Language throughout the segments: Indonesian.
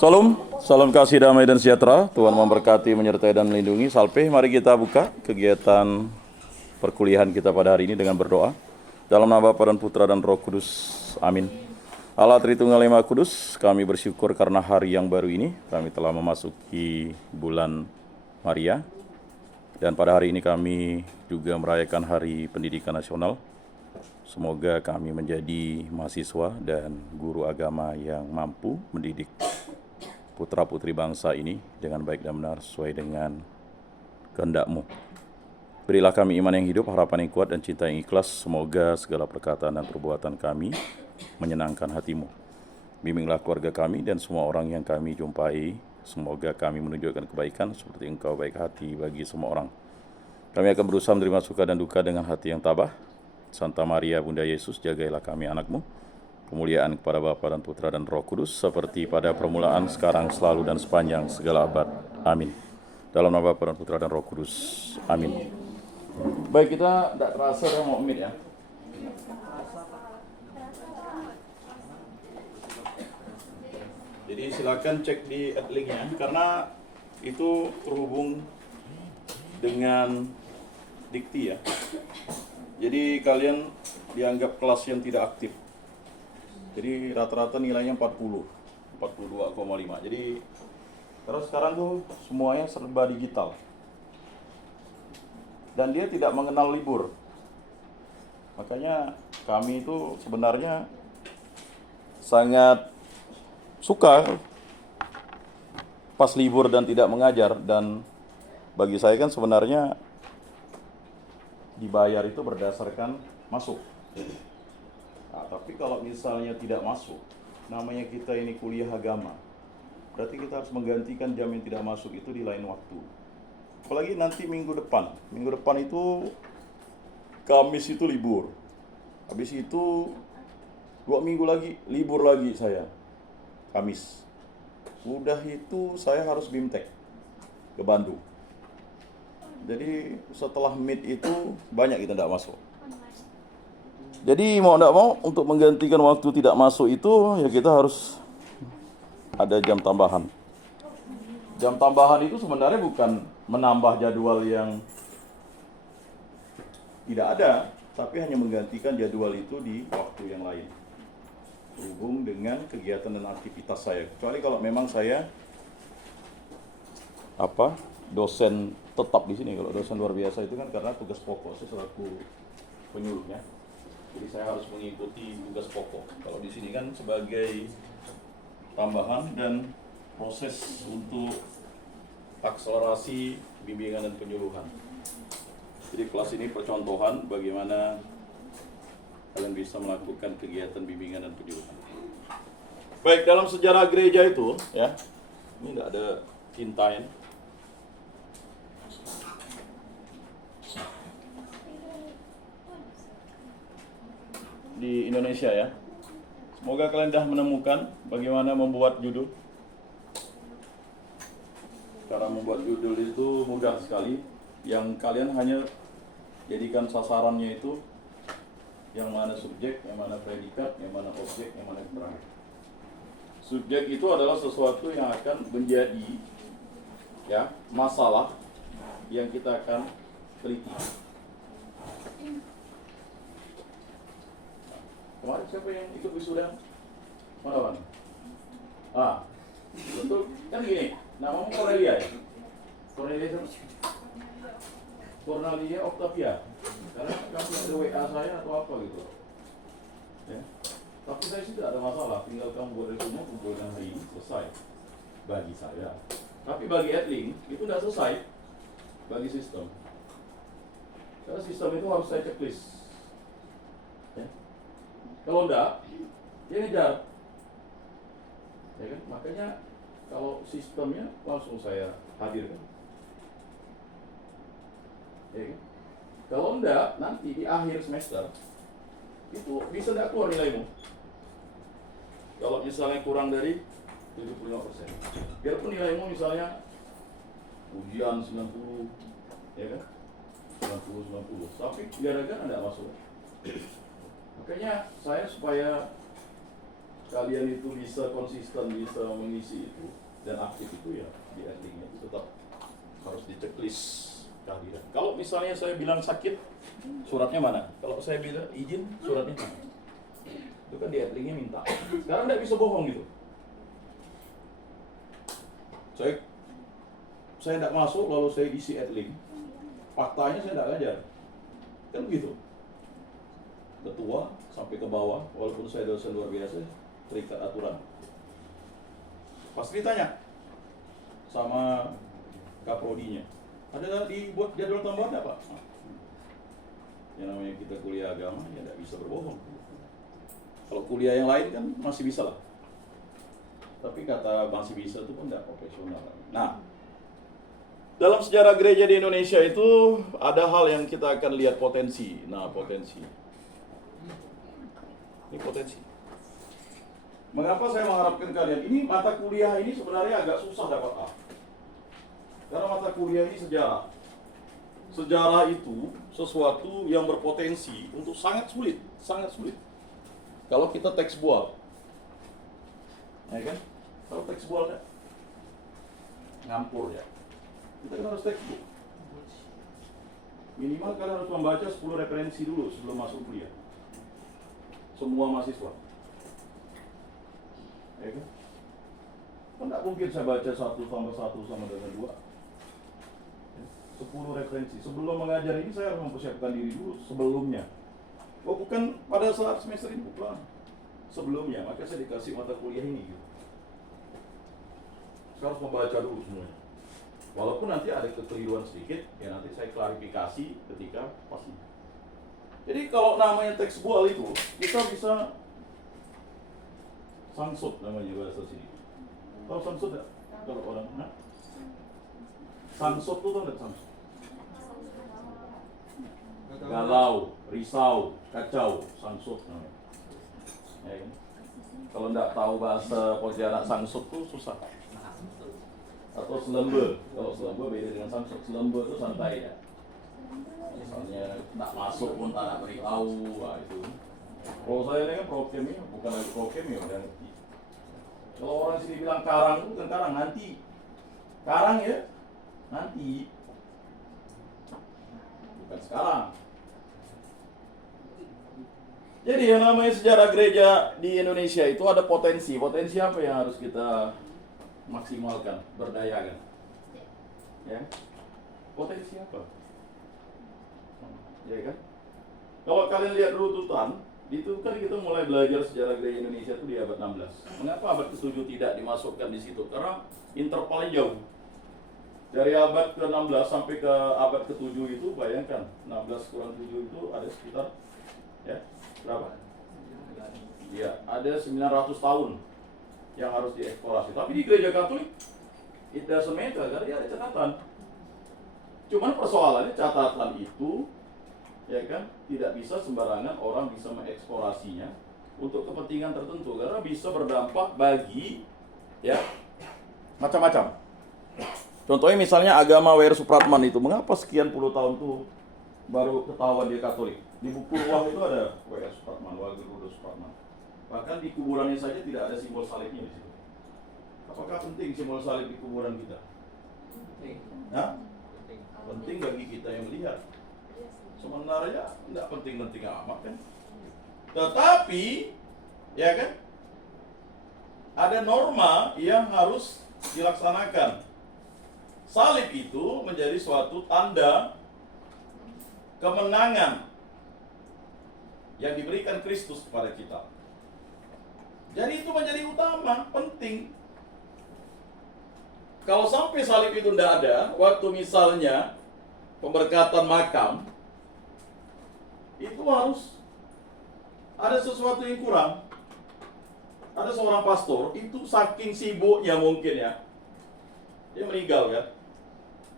Salam, salam kasih damai dan sejahtera. Tuhan memberkati, menyertai dan melindungi. Salpe, mari kita buka kegiatan perkuliahan kita pada hari ini dengan berdoa. Dalam nama Bapa dan Putra dan Roh Kudus. Amin. Allah Tritunggal Maha Kudus, kami bersyukur karena hari yang baru ini kami telah memasuki bulan Maria. Dan pada hari ini kami juga merayakan Hari Pendidikan Nasional. Semoga kami menjadi mahasiswa dan guru agama yang mampu mendidik putra-putri bangsa ini dengan baik dan benar sesuai dengan kehendak-Mu. Berilah kami iman yang hidup, harapan yang kuat, dan cinta yang ikhlas. Semoga segala perkataan dan perbuatan kami menyenangkan hati-Mu. Bimbinglah keluarga kami dan semua orang yang kami jumpai. Semoga kami menunjukkan kebaikan seperti Engkau baik hati bagi semua orang. Kami akan berusaha menerima suka dan duka dengan hati yang tabah. Santa Maria, Bunda Yesus, jagailah kami anak-Mu. Kemuliaan kepada Bapa dan Putra dan Roh Kudus, seperti pada permulaan, sekarang, selalu, dan sepanjang segala abad. Amin. Dalam nama Bapa dan Putra dan Roh Kudus. Amin. Baik, kita tidak terasa udah mau meet ya. Jadi silakan cek di linknya, karena itu terhubung dengan dikti ya. Jadi kalian dianggap kelas yang tidak aktif. Jadi rata-rata nilainya 42,5. Jadi terus sekarang tuh semuanya serba digital. Dan dia tidak mengenal libur. Makanya kami itu sebenarnya sangat suka pas libur dan tidak mengajar. Dan bagi saya kan sebenarnya dibayar itu berdasarkan masuk. Nah, tapi kalau misalnya tidak masuk, namanya kita ini kuliah agama, berarti kita harus menggantikan jam yang tidak masuk itu di lain waktu. Apalagi nanti minggu depan itu Kamis itu libur. Habis itu 2 minggu lagi libur lagi saya, Kamis. Udah itu saya harus BIMTEK ke Bandung. Jadi setelah meet itu banyak kita tidak masuk. Jadi mau tidak mau untuk menggantikan waktu tidak masuk itu ya kita harus ada jam tambahan. Jam tambahan itu sebenarnya bukan menambah jadwal yang tidak ada, tapi hanya menggantikan jadwal itu di waktu yang lain. Berhubung dengan kegiatan dan aktivitas saya. Kecuali kalau memang saya dosen tetap di sini. Kalau dosen luar biasa itu kan karena tugas pokok saya selaku penyuluhnya. Jadi saya harus mengikuti tugas pokok. Kalau di sini kan sebagai tambahan dan proses untuk akselerasi bimbingan dan penyuluhan. Jadi kelas ini percontohan bagaimana kalian bisa melakukan kegiatan bimbingan dan penyuluhan. Baik, dalam sejarah gereja itu ya, ini tidak ada tinta ya. Di Indonesia ya. Semoga kalian sudah menemukan bagaimana membuat judul. Cara membuat judul itu mudah sekali. Yang kalian hanya jadikan sasarannya itu yang mana subjek, yang mana predikat, yang mana objek, yang mana keterangan. Subjek itu adalah sesuatu yang akan menjadi ya masalah yang kita akan teliti. Kemarin siapa yang ikut wisuda? Mana? Betul. Kan gini, namamu Cornelia ya? Cornelia siapa? Cornelia Octavia. Karena kamu ada WA saya atau apa gitu. Ya. Tapi saya sih tidak ada masalah, tinggal kamu buat resume, kumpulkan hari ini, selesai. Bagi saya. Tapi bagi Adlink, itu tidak selesai. Bagi sistem. Karena sistem itu harus saya checklist. Ya. Kalau enggak, dia ngejar. Ya kan? Makanya kalau sistemnya langsung saya hadirkan. Ya kan? Kalau enggak, nanti di akhir semester itu bisa enggak keluar nilaimu. Kalau misalnya kurang dari 75%. Biarpun nilaimu misalnya ujian 90, ya kan? 90, tapi gara-gara enggak masuk. Makanya saya supaya kalian itu bisa konsisten, bisa mengisi itu dan aktif itu ya di endingnya itu tetap harus diceklis kehadiran. Kalau misalnya saya bilang sakit, suratnya mana? Kalau saya bilang izin, suratnya mana? Itu kan di endingnya minta. Sekarang nggak bisa bohong gitu. Saya tidak masuk lalu saya isi adlink, faktanya saya tidak ngajar, kan begitu. Ketua sampai ke bawah, walaupun saya dosen luar biasa, terikat aturan. Pasti ditanya sama kaprodinya, ada dibuat jadwal tambahan apa? Nah, yang namanya kita kuliah agama ya tidak bisa berbohong. Kalau kuliah yang lain kan masih bisa lah, tapi kata masih bisa itu pun tidak profesional. Nah, dalam sejarah gereja di Indonesia itu ada hal yang kita akan lihat potensi. Nah, potensi. Ini potensi. Mengapa saya mengharapkan kalian? Ini mata kuliah ini sebenarnya agak susah dapat A. Karena mata kuliah ini sejarah. Sejarah itu sesuatu yang berpotensi untuk sangat sulit. Kalau kita tekstual. Ya kan? Kalau tekstual ya, ngampur ya. Kita kan harus textbook. Minimal kalian harus membaca 10 referensi dulu sebelum masuk kuliah. Semua mahasiswa. Ya kan? Kan tidak mungkin saya baca 1 tambah 1 sama dengan 2. 10 referensi. Sebelum mengajar ini saya harus mempersiapkan diri dulu sebelumnya. Oh, bukan pada saat semester ini, bukan. Sebelumnya, maka saya dikasih mata kuliah ini gitu. Saya harus membaca dulu semuanya. Walaupun nanti ada kekeliruan sedikit, ya nanti saya klarifikasi ketika pasti. Jadi kalau namanya tekstual itu, kita bisa sangsut namanya bahasa sini. Tahu sangsut nggak? Kalau orang, nah? Sangsut itu tahu nggak sangsut? Galau, risau, kacau, sangsut namanya. Ya, kan? Kalau nggak tahu bahasa Pontianak sangsut tuh susah. Atau selembe, kalau selembe beda dengan sangsut. Selembe itu santai ya, misalnya tak masuk pun tak nak beritahu, itu. Kalau saya ini kan prokem ya, bukan lagi prokem ya, udah ngerti. Kalau orang sini bilang karang itu bukan karang, nanti karang ya, nanti bukan sekarang. Jadi yang namanya sejarah gereja di Indonesia itu ada potensi apa yang harus kita maksimalkan, berdayakan, ya. Potensi apa? Ya kan? Kalau kalian lihat rututan, itu kan kita mulai belajar sejarah gereja Indonesia itu di abad 16. Mengapa abad ke-7 tidak dimasukkan di situ? Karena intervalnya jauh. Dari abad ke-16 sampai ke abad ke-7 itu, bayangkan, 16 kurang 7 itu ada sekitar, ya, berapa? Ya, ada 900 tahun yang harus dieksplorasi. Tapi di gereja Katolik it doesn't matter, karena dia ada catatan. Cuman persoalannya catatan itu, ya kan, tidak bisa sembarangan orang bisa mengeksplorasinya untuk kepentingan tertentu, karena bisa berdampak bagi, ya, macam-macam. Contohnya misalnya agama W.R. Supratman itu, mengapa sekian puluh tahun tuh baru ketahuan dia Katolik? Di buku ruang itu ada W.R. Supratman, Wage Supratman. Bahkan di kuburannya saja tidak ada simbol salibnya di situ. Apakah penting simbol salib di kuburan kita? Penting. Nah, penting bagi kita yang melihat. Sebenarnya tidak penting-penting amat kan. Tetapi, ya kan, ada norma yang harus dilaksanakan. Salib itu menjadi suatu tanda kemenangan yang diberikan Kristus kepada kita. Jadi itu menjadi utama, penting. Kalau sampai salib itu tidak ada, waktu misalnya pemberkatan makam, itu harus ada sesuatu yang kurang. Ada seorang pastor, itu saking sibuknya mungkin ya, dia meninggal kan,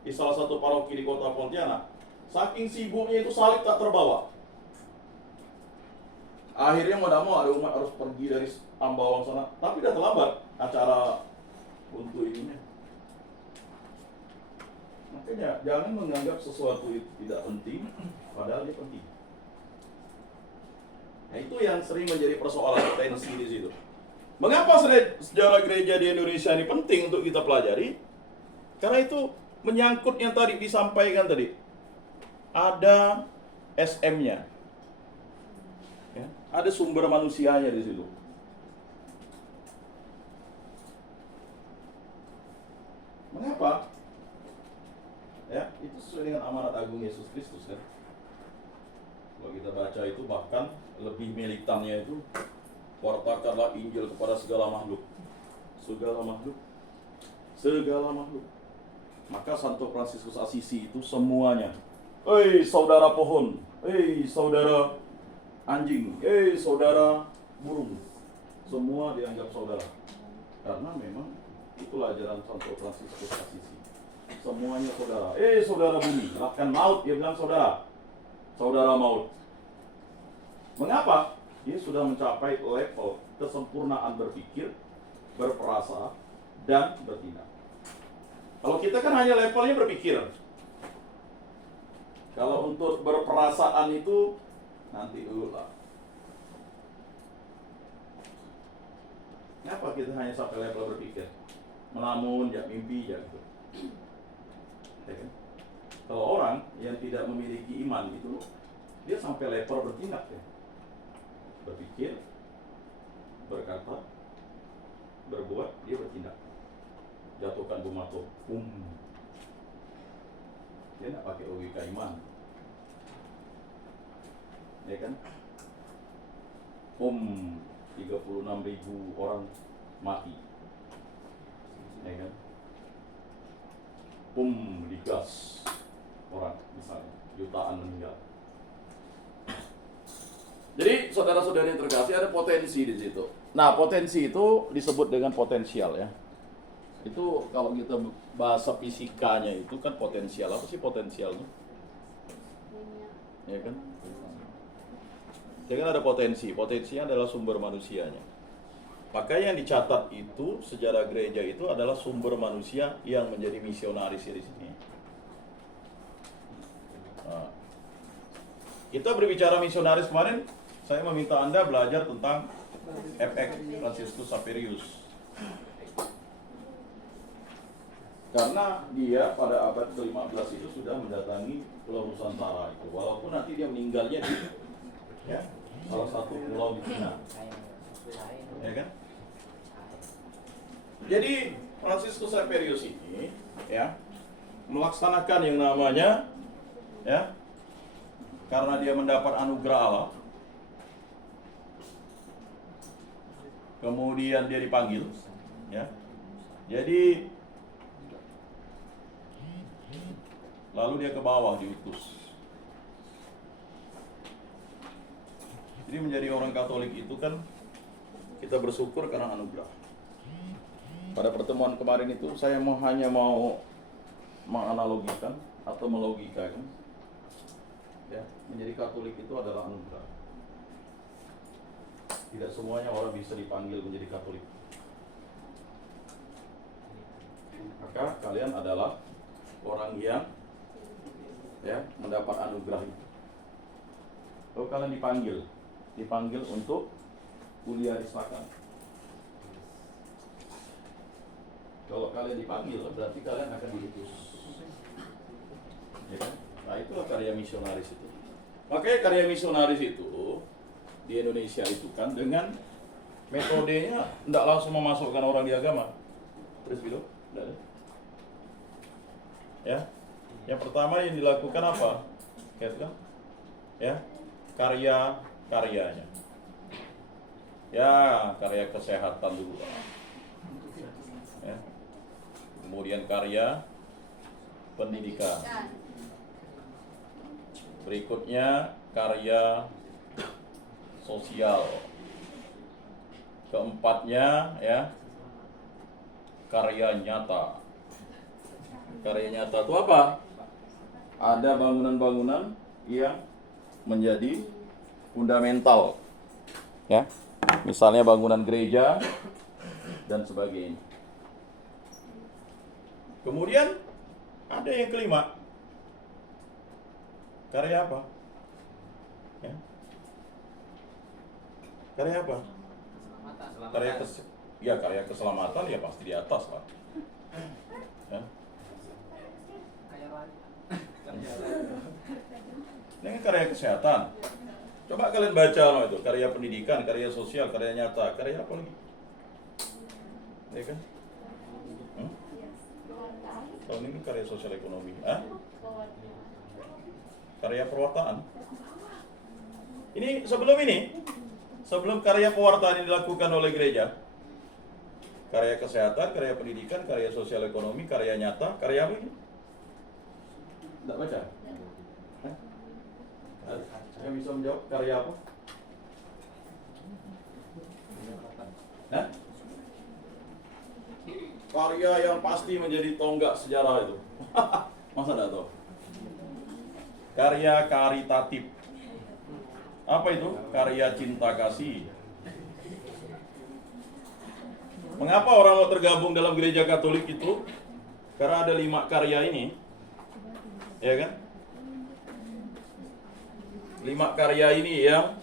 di salah satu paroki di kota Pontianak. Saking sibuknya itu salib tak terbawa. Akhirnya mau tidak mau ada umat harus pergi dari Ambawang sana, tapi sudah terlambat acara untuk ininya. Makanya jangan menganggap sesuatu itu tidak penting, padahal dia penting. Nah itu yang sering menjadi persoalan potensi di situ. Mengapa sejarah gereja di Indonesia ini penting untuk kita pelajari? Karena itu menyangkut yang tadi disampaikan tadi. Ada SM-nya. Ya, ada sumber manusianya di situ. Mengapa? Ya, itu sesuai dengan amanat agung Yesus Kristus kan. Kalau kita baca itu bahkan lebih militannya itu, wartakanlah Injil kepada segala makhluk. Segala makhluk. Segala makhluk. Maka Santo Fransiskus Assisi itu semuanya. Hei saudara pohon, hei saudara anjing, hei saudara burung. Semua dianggap saudara. Karena memang itulah ajaran Santo Fransiskus Assisi. Semuanya saudara. Saudara bumi, bahkan maut dia bilang saudara. Saudara maut. Mengapa? Dia sudah mencapai level kesempurnaan berpikir, berperasa, dan bertindak. Kalau kita kan hanya levelnya berpikir. Kalau untuk berperasaan itu nanti dulu lah. Kenapa kita hanya sampai level berpikir? Melamun, ya mimpi, ya gitu. Ya kan? Kalau orang yang tidak memiliki iman itu, dia sampai level bertindak ya. Berpikir, berkata, berbuat, dia bertindak. Jatuhkan bumato, dia tidak pakai logika iman, ya kan? 36.000 orang mati, ya kan? Digas orang misalnya, jutaan meninggal. Jadi saudara-saudari yang terkasih, ada potensi di situ. Nah, potensi itu disebut dengan potensial ya. Itu kalau kita bahasa fisikanya itu kan potensial. Apa sih potensial itu? Ya kan? Jadi kan ada potensi. Potensinya adalah sumber manusianya. Maka yang dicatat itu sejarah gereja itu adalah sumber manusia yang menjadi misionaris di sini. Nah, kita berbicara misionaris kemarin, saya meminta Anda belajar tentang FX Franciscus Saperius. Karena dia pada abad ke-15 itu sudah mendatangi Pulau Nusantara itu. Walaupun nanti dia meninggalnya di salah satu pulau di Cina. Ya kan? Jadi Franciscus Saperius ini melaksanakan yang namanya karena dia mendapat anugerah Allah. Kemudian dia dipanggil Jadi lalu dia ke bawah diutus. Jadi menjadi orang Katolik itu kan kita bersyukur karena anugerah. Pada pertemuan kemarin itu saya hanya mau menganalogikan atau melogikakan menjadi Katolik itu adalah anugerah. Tidak semuanya orang bisa dipanggil menjadi Katolik. Maka kalian adalah orang yang mendapat anugerah itu. Kalau kalian dipanggil untuk kuliah di Selatan. Kalau kalian dipanggil, berarti kalian akan diutus. Ya kan? Nah, itulah karya misionaris itu. Makanya karya misionaris itu di Indonesia itu kan dengan metodenya tidak langsung memasukkan orang di agama. Terus gitu, tidak ada. Yang pertama yang dilakukan apa? Karya-karyanya. Karya kesehatan dulu. Kemudian karya pendidikan. Berikutnya karya sosial. Keempatnya karya nyata. Karya nyata itu apa? Ada bangunan-bangunan yang menjadi fundamental. Misalnya bangunan gereja dan sebagainya. Kemudian ada yang kelima. Karya apa? Karya apa? karya keselamatan ya pasti di atas lah. Ya. Ini kan karya kesehatan. Coba kalian baca loh itu, karya pendidikan, karya sosial, karya nyata, karya apa lagi? Ya kan? Tahun ini karya sosial ekonomi. Karya pewartaan. Sebelum karya pewartaan ini dilakukan oleh gereja, karya kesehatan, karya pendidikan, karya sosial ekonomi, karya nyata, karya apa ini? Tidak baca? Yang bisa menjawab karya apa? Karya yang pasti menjadi tonggak sejarah itu. Masa tidak tahu? Karya karitatif. Apa itu? Karya cinta kasih. Mengapa orang mau tergabung dalam gereja Katolik itu? Karena ada 5 karya ini. Ya kan? 5 karya ini yang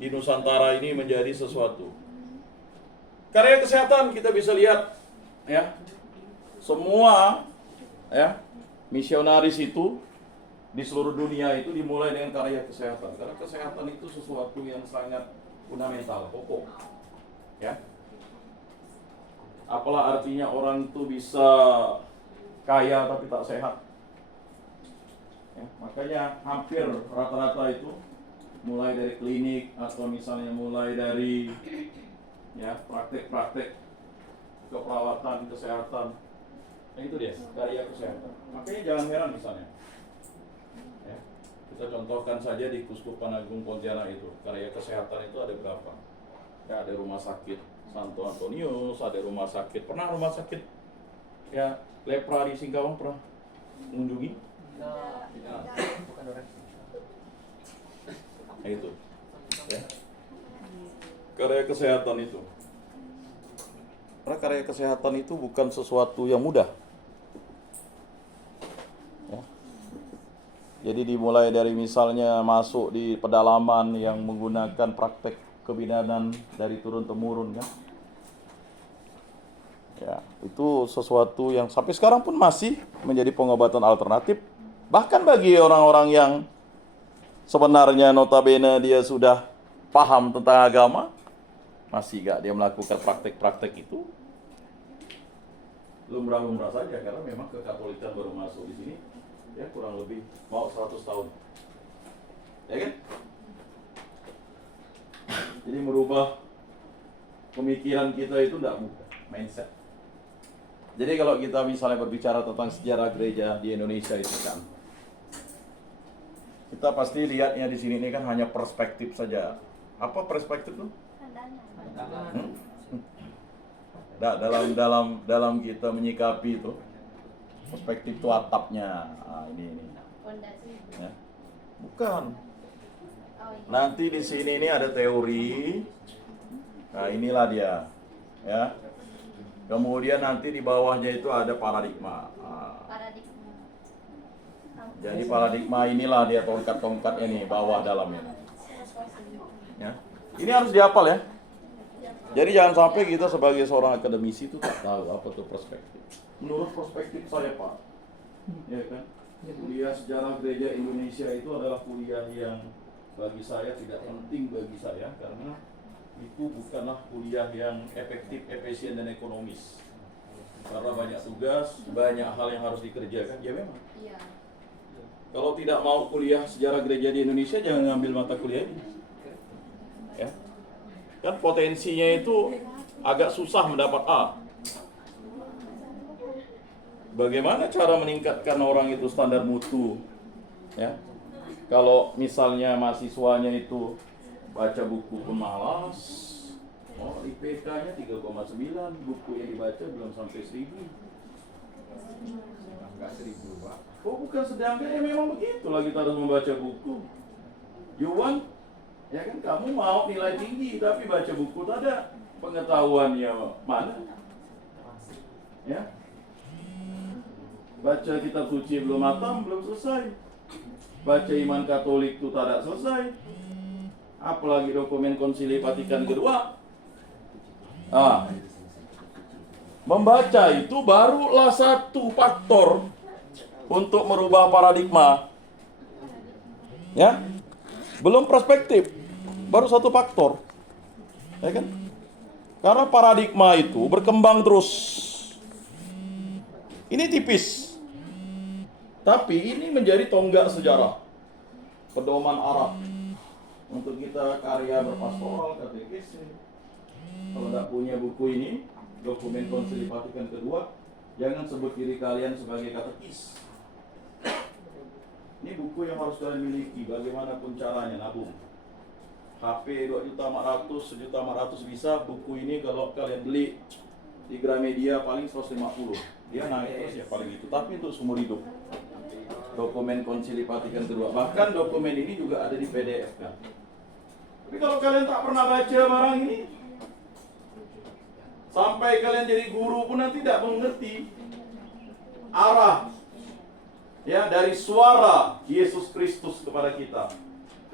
di Nusantara ini menjadi sesuatu. Karya kesehatan kita bisa lihat ya. Semua misionaris itu di seluruh dunia itu dimulai dengan karya kesehatan. Karena kesehatan itu sesuatu yang sangat fundamental, pokok. Ya. Apalah artinya orang itu bisa kaya tapi tak sehat. Ya, makanya hampir rata-rata itu mulai dari klinik atau misalnya mulai dari praktek-praktek keperawatan kesehatan. Nah, itu dia karya kesehatan. Makanya jangan heran misalnya. Ya, kita contohkan saja di Kuskupan Agung Pontianak itu karya kesehatan itu ada berapa? Ya, ada rumah sakit Santo Antonius, ada rumah sakit lepra di Singkawang pernah mengunjungi? Nah, itu ya. Karya kesehatan itu. Karena karya kesehatan itu bukan sesuatu yang mudah. Ya. Jadi dimulai dari misalnya masuk di pedalaman yang menggunakan praktek kebidanan dari turun-temurun kan. Ya, itu sesuatu yang sampai sekarang pun masih menjadi pengobatan alternatif. Bahkan bagi orang-orang yang sebenarnya notabene dia sudah paham tentang agama, masih gak dia melakukan praktek-praktek itu? Lumrah-lumrah saja, karena memang kekatolikan baru masuk di sini ya kurang lebih mau 100 tahun. Ya kan? Jadi merubah pemikiran kita itu tidak mudah, mindset. Jadi kalau kita misalnya berbicara tentang sejarah gereja di Indonesia itu kan, kita pasti lihatnya di sini ini kan hanya perspektif saja. Apa perspektif itu? Dalam kita menyikapi itu, perspektif itu atapnya. Ini. Ya. Bukan. Nanti di sini ini ada teori. Nah, inilah dia. Ya. Kemudian nanti di bawahnya itu ada paradigma. Jadi paradigma inilah dia tongkat-tongkat ini bawah dalamnya. Ya. Ini harus dihafal ya. Jadi jangan sampai kita sebagai seorang akademisi itu tak tahu apa itu perspektif. Menurut perspektif saya Pak, ya kan, kuliah sejarah gereja Indonesia itu adalah kuliah yang bagi saya tidak penting bagi saya karena itu bukanlah kuliah yang efektif, efisien dan ekonomis. Karena banyak tugas, banyak hal yang harus dikerjakan. Ya memang. Iya. Kalau tidak mau kuliah sejarah gereja di Indonesia jangan ngambil mata kuliah ini. Ya. Kan potensinya itu agak susah mendapat A. Bagaimana cara meningkatkan orang itu standar mutu? Ya. Kalau misalnya mahasiswanya itu baca buku pun malas, IPK-nya 3,9, buku yang dibaca belum sampai 1000. Enggak 1000, Pak. Oh, bukan sedangkan ya memang begitulah kita harus membaca buku. You want? Ya kan kamu mau nilai tinggi tapi baca buku tak ada pengetahuannya mana? Ya. Baca kitab suci belum matam, belum selesai. Baca iman Katolik itu tak ada selesai. Apalagi dokumen Konsili Vatikan kedua. Nah, membaca itu barulah satu faktor untuk merubah paradigma. Ya, belum perspektif, baru satu faktor. Ya kan? Karena paradigma itu berkembang terus. Ini tipis, tapi ini menjadi tonggak sejarah, pedoman Arab untuk kita karya berpastoral, katekis. Kalau tidak punya buku ini, dokumen Konsili Vatikan kedua, jangan sebut diri kalian sebagai katekis. Ini buku yang harus kalian miliki, bagaimanapun caranya, nabung. HP 2.400.000, 1.400.000 bisa. Buku ini kalau kalian beli di Gramedia paling 150. Dia naik terus ya paling itu, tapi untuk seumur hidup. Dokumen Konsili Vatikan kedua, bahkan dokumen ini juga ada di PDF kan. Tapi kalau kalian tak pernah baca barang ini, sampai kalian jadi guru pun nanti tidak mengerti arah ya dari suara Yesus Kristus kepada kita.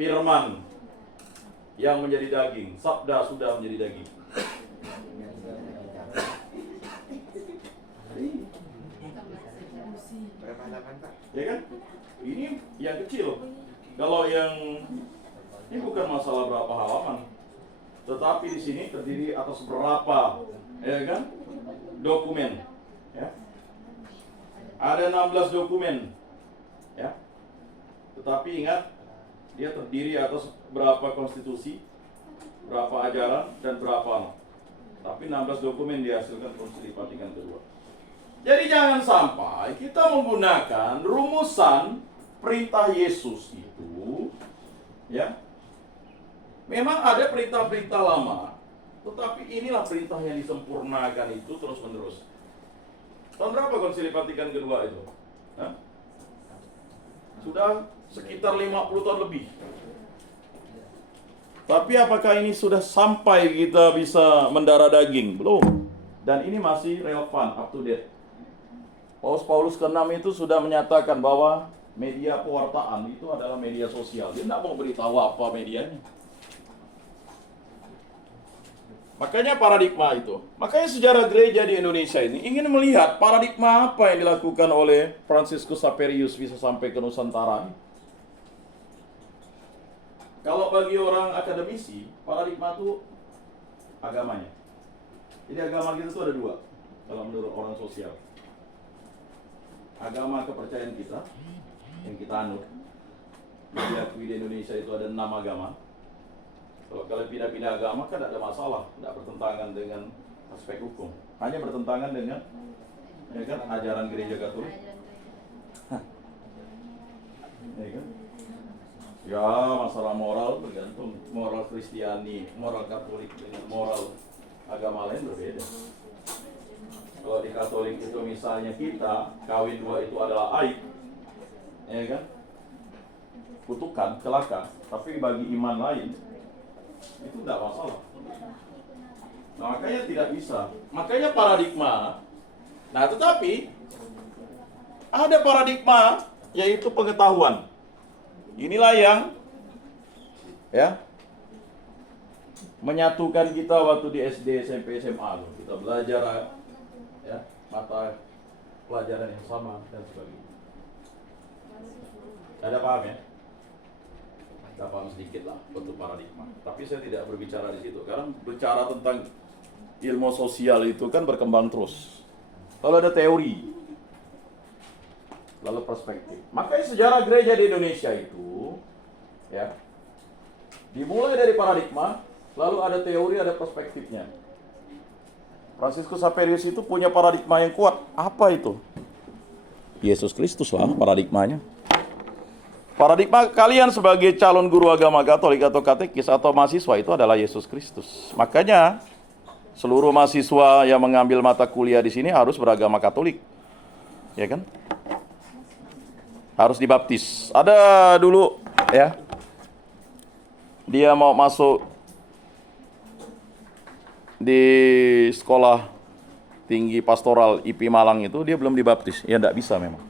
Firman yang menjadi daging, sabda sudah menjadi daging. Ya kan? Ini yang kecil. Kalau yang ini bukan masalah berapa halaman, tetapi di sini terdiri atas berapa, ya kan? Dokumen, ya. Ada 16 dokumen, ya. Tetapi ingat, dia terdiri atas berapa konstitusi, berapa ajaran, dan berapa. Tapi 16 dokumen dihasilkan Konsili Vatikan kedua. Jadi jangan sampai kita menggunakan rumusan perintah Yesus itu, ya. Memang ada perintah-perintah lama, tetapi inilah perintah yang disempurnakan itu terus-menerus. Tahun berapa Konsili Vatikan kedua itu? Hah? Sudah sekitar 50 tahun lebih. Tapi apakah ini sudah sampai kita bisa mendarah daging? Belum. Dan ini masih relevan, up to date. Paulus ke-6 itu sudah menyatakan bahwa media pewartaan itu adalah media sosial. Dia tidak mau beritahu apa medianya. Makanya paradigma itu. Makanya sejarah gereja di Indonesia ini ingin melihat paradigma apa yang dilakukan oleh Fransiskus Saperius bisa sampai ke Nusantara. Kalau bagi orang akademisi, paradigma itu agamanya. Jadi agama kita itu ada dua, kalau menurut orang sosial. Agama kepercayaan kita, yang kita anut. Yang diakui di Indonesia itu ada 6 agama. Kalau kalian pindah-pindah agama kan tidak ada masalah, tidak bertentangan dengan aspek hukum. Hanya bertentangan dengan ya kan, ajaran gereja Katolik. Ya kan? Ya, masalah moral bergantung. Moral Kristiani, moral Katolik dengan moral agama lain berbeda. Kalau di Katolik itu misalnya kita kawin dua itu adalah aib, ya kan? Kutukan, celaka. Tapi bagi iman lain itu tidak masalah. Nah, makanya tidak bisa. Makanya paradigma. Nah, tetapi ada paradigma yaitu pengetahuan. Inilah yang ya menyatukan kita waktu di SD, SMP, SMA loh. Kita belajar ya mata pelajaran yang sama dan sebagainya. Ada paham ya? Kita paham sedikit lah untuk paradigma. Tapi saya tidak berbicara di situ. Karena bicara tentang ilmu sosial itu kan berkembang terus. Lalu ada teori, lalu perspektif. Makanya sejarah gereja di Indonesia itu, ya, dimulai dari paradigma, lalu ada teori, ada perspektifnya. Fransiskus Saperius itu punya paradigma yang kuat. Apa itu? Yesus Kristus lah paradigmanya. Paradigma kalian sebagai calon guru agama Katolik atau katekis atau mahasiswa itu adalah Yesus Kristus. Makanya seluruh mahasiswa yang mengambil mata kuliah di sini harus beragama Katolik. Ya kan? Harus dibaptis. Ada dulu ya. Dia mau masuk di sekolah tinggi pastoral IP Malang itu, dia belum dibaptis. Ya enggak bisa memang.